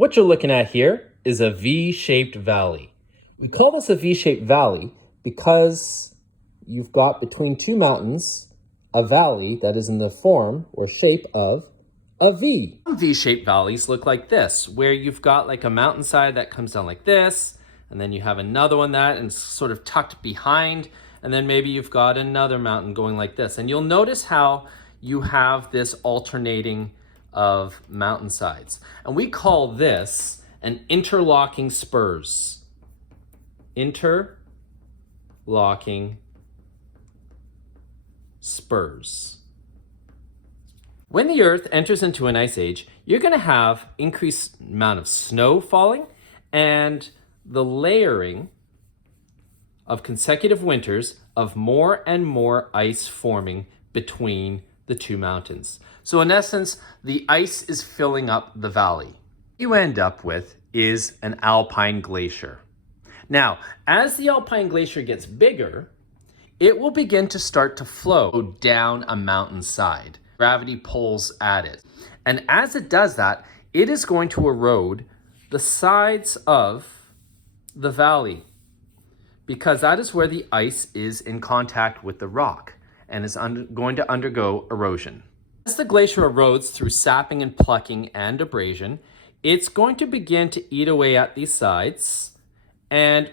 What you're looking at here is a V-shaped valley. We call this a V-shaped valley because you've got between two mountains a valley that is in the form or shape of a V. Some V-shaped valleys look like this, where you've got like a mountainside that comes down like this, and then you have another one that is sort of tucked behind, and then maybe you've got another mountain going like this. And you'll notice how you have this alternating of mountainsides. And we call this an interlocking spurs. Interlocking spurs. When the Earth enters into an ice age, you're going to have increased amount of snow falling and the layering of consecutive winters of more and more ice forming between the two mountains. So in essence, the ice is filling up the valley. What you end up with is an alpine glacier. Now, as the alpine glacier gets bigger, it will begin to start to flow down a mountainside. Gravity pulls at it. And as it does that, it is going to erode the sides of the valley because that is where the ice is in contact with the rock and is going to undergo erosion. As the glacier erodes through sapping and plucking and abrasion, it's going to begin to eat away at these sides and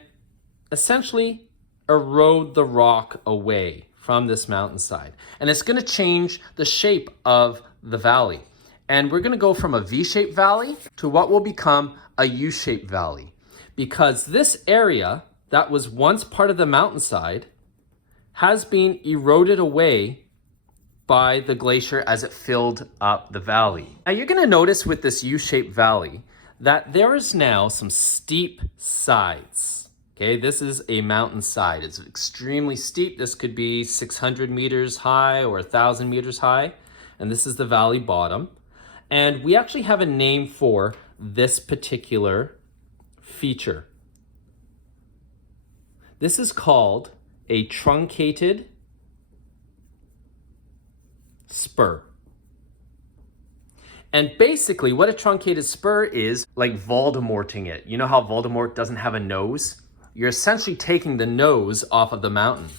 essentially erode the rock away from this mountainside. And it's going to change the shape of the valley. And we're going to go from a V-shaped valley to what will become a U-shaped valley. Because this area that was once part of the mountainside has been eroded away by the glacier as it filled up the valley. Now you're going to notice with this U-shaped valley that there is now some steep sides. Okay, this is a mountainside. It's extremely steep. This could be 600 meters high or 1,000 meters high. And this is the valley bottom. And we actually have a name for this particular feature. This is called a truncated spur. And basically what a truncated spur is like Voldemorting it. You know how Voldemort doesn't have a nose? You're essentially taking the nose off of the mountain.